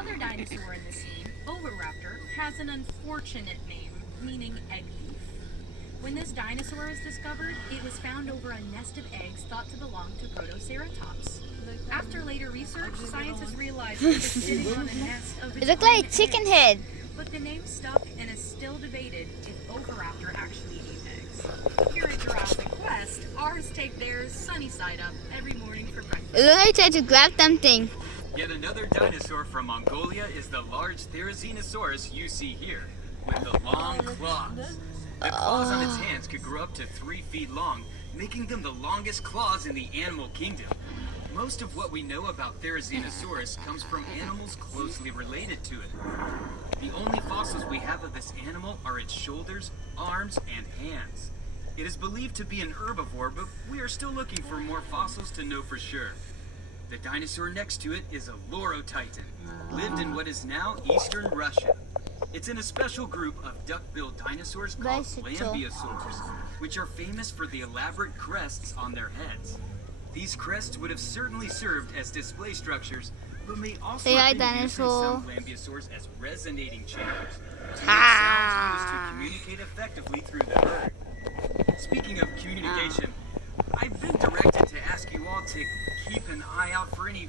other dinosaur in the scene, Oviraptor, has an unfortunate name, meaning egg thief. When this dinosaur was discovered, it was found over a nest of eggs thought to belong to Protoceratops. After later research, scientists realized it was sitting on a nest of its It looked own like chicken eggs. head. But the name stuck and is still debated if Oviraptor actually ate eggs. Here at Jurassic Quest, ours take theirs sunny side up every morning for breakfast. It looked like it tried to grab something. Yet another dinosaur from Mongolia is the large Therizinosaurus you see here, with the long claws. The claws on its hands could grow up to 3 feet long, making them the longest claws in the animal kingdom. Most of what we know about Therizinosaurus comes from animals closely related to it. The only fossils we have of this animal are its shoulders, arms, and hands. It is believed to be an herbivore, but we are still looking for more fossils to know for sure. The dinosaur next to it is a Lorotitan, lived in what is now eastern Russia. It's in a special group of duck-billed dinosaurs called Lambeosaurs, which are famous for the elaborate crests on their heads. These crests would have certainly served as display structures, but may also have been used in some Lambeosaurs as resonating chambers, to make sounds used to communicate effectively through the herd. Speaking of communication, I've been directed to ask you all to keep an eye out for any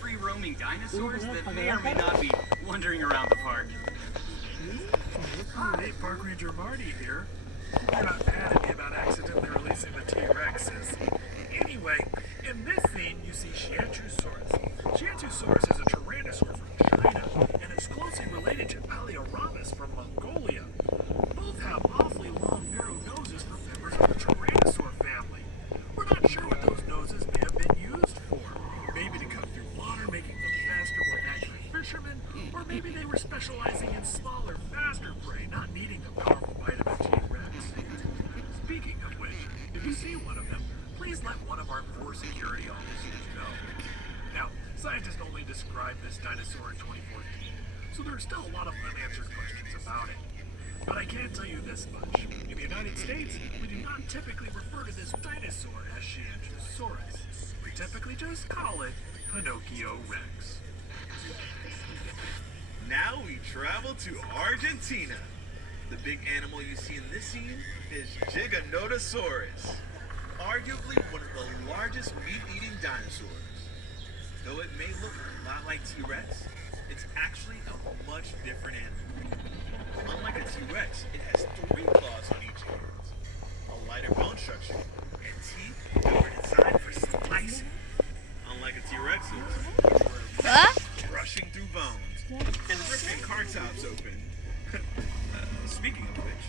free-roaming dinosaurs that may or may not be wandering around the park. Hi, Park Ranger Marty here. You're not mad at me about accidentally releasing the T-Rexes. Anyway, in this scene you see Xianchusaurus. Xianchusaurus is a tyrannosaur from China, and is closely related to Paleoramus from Mongolia. Both have awfully long, narrow noses for members of the tyrannosaur family. We're not sure what those noses may have been used for. Maybe to cut through water, making them faster, more accurate fishermen, or maybe they were specializing in smaller, faster prey, not needing the powerful bite of a T-Rex. Speaking of which, if you see one of them, please let one of our 4 security officers know. Now, scientists only described this dinosaur in 2014, so there are still a lot of unanswered questions about it. But I can tell you this much. In the United States, we do not typically refer to this dinosaur as Xianchusaurus. We typically just call it Pinocchio Rex. Now we travel to Argentina. The big animal you see in this scene is Giganotosaurus, arguably one of the largest meat-eating dinosaurs. Though it may look a lot like T-Rex, it's actually a much different animal. Unlike a T-Rex, it has 3 claws on each hand, a lighter bone structure, and teeth that were designed for slicing. Unlike a T-Rex's, crushing through bones and ripping car tops open. Speaking of which,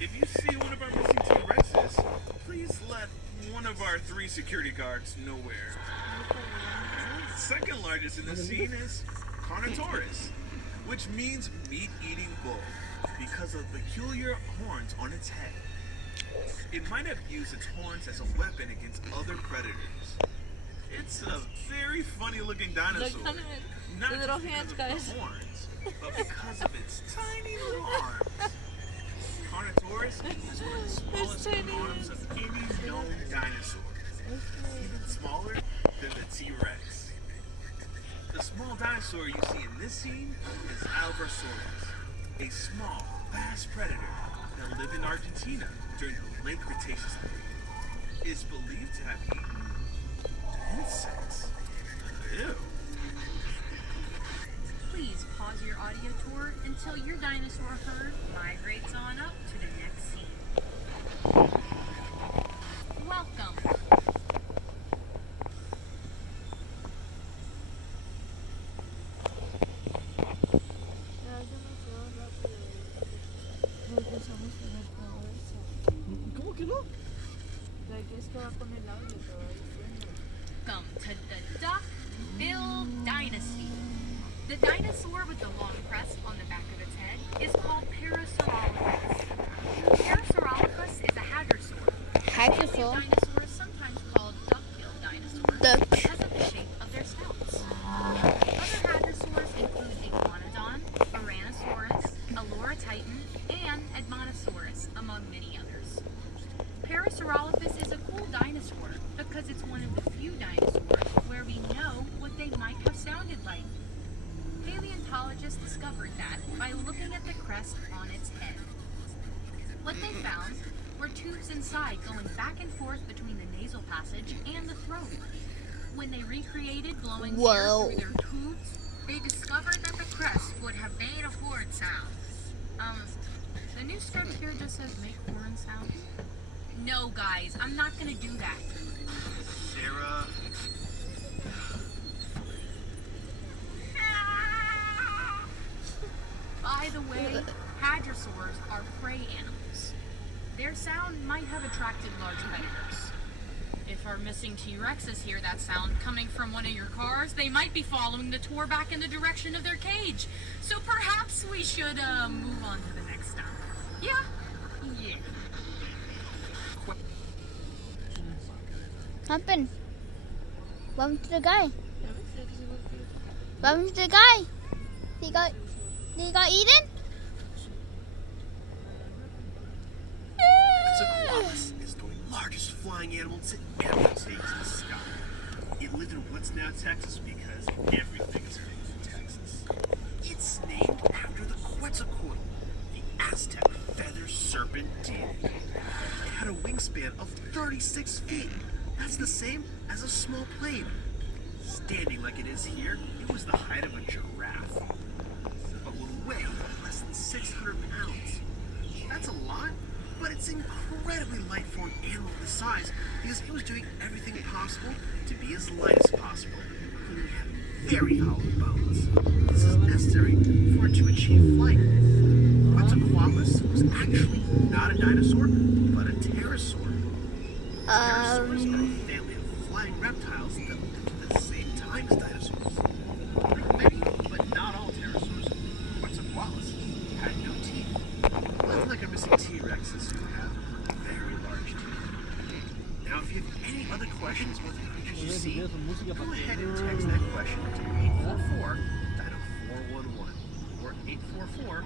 if you see one of our missing T-Rexes, please let one of our 3 security guards know where. Second largest in the scene is Carnotaurus, which means meat-eating bull because of peculiar horns on its head. It might have used its horns as a weapon against other predators. It's a very funny-looking dinosaur. Not the little just hands, because of guys. the horns, but because of its tiny little arms. Carnotaurus is one of the smallest arms of any known dinosaur, even smaller than the T-Rex. The small dinosaur you see in this scene is Albersaurus, a small, fast predator that lived in Argentina during the late Cretaceous period. It is believed to have eaten insects. Ew. Please pause your audio tour until your dinosaur herd migrates on up to the next scene. Welcome. ¿Cómo que no? Welcome to the Duck-Bill Dynasty. The dinosaur with the long crest on the back of its head is called Parasaurolophus. Parasaurolophus is a hadrosaur. Hadrosaur? Dinosaurs sometimes called duck-billed dinosaurs Duck. because of the shape of their snouts. Other hadrosaurs include Iguanodon, Ouranosaurus, Alorotitan, and Edmontosaurus, among many others. Parasaurolophus is a cool dinosaur because it's one of the few dinosaurs where we know what they might have sounded like. Paleontologists crest on its head. What they found were tubes inside going back and forth between the nasal passage and the throat. When they recreated blowing Whoa. air through their tubes, they discovered that the crest would have made a horn sound. The new script here just says make horn sound. No, guys, I'm not gonna do that. Sarah. By the way, hadrosaurs are prey animals. Their sound might have attracted large predators. If our missing T-Rexes hear that sound coming from one of your cars, they might be following the tour back in the direction of their cage. So perhaps we should move on to the next stop. Yeah? Yeah. Happened. What happened to the guy? What happened to the guy? He got eaten? Quetzalcoatlus is the largest flying animal to ever take to the sky. It lived in what's now Texas because everything is big in Texas. It's named after the Quetzalcoatl, the Aztec feather serpent deity. It had a wingspan of 36 feet. That's the same as a small plane. Standing like it is here, it was the height of a giraffe, but would weigh less than 600 pounds. That's a lot, but it's incredibly light for an animal this size because it was doing everything possible to be as light as possible, including having very hollow bones. This is necessary for it to achieve flight. Quetzalcoatlus was actually not a dinosaur, but a pterosaur. Pterosaurs are a family of flying reptiles that lived at the same time as dinosaurs. Many, but not all pterosaurs. Quetzalcoatlus had no teeth. Unlike our missing T-Rexes who have very large teeth. Now, if you have any other questions about the creatures you see, go ahead and text that question to 844 411 or 844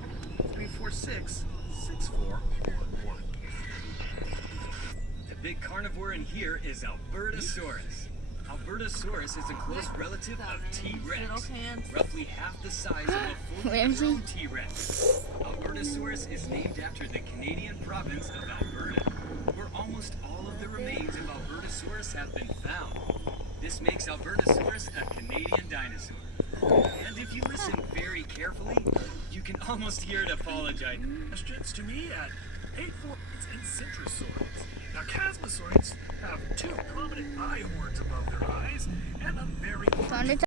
346 6411. The big carnivore in here is Albertosaurus. Albertosaurus is a close relative of T-Rex, roughly half the size of a Where is he? full-grown T-Rex. Albertosaurus is named after the Canadian province of Alberta, where almost all of the remains of Albertosaurus have been found. This makes Albertosaurus a Canadian dinosaur. And if you listen very carefully, you can almost hear it apologize. Questions to me at 84 and Centrosaurus. Now, Chasmosaurus have two prominent eye horns above their eyes and a very Found it.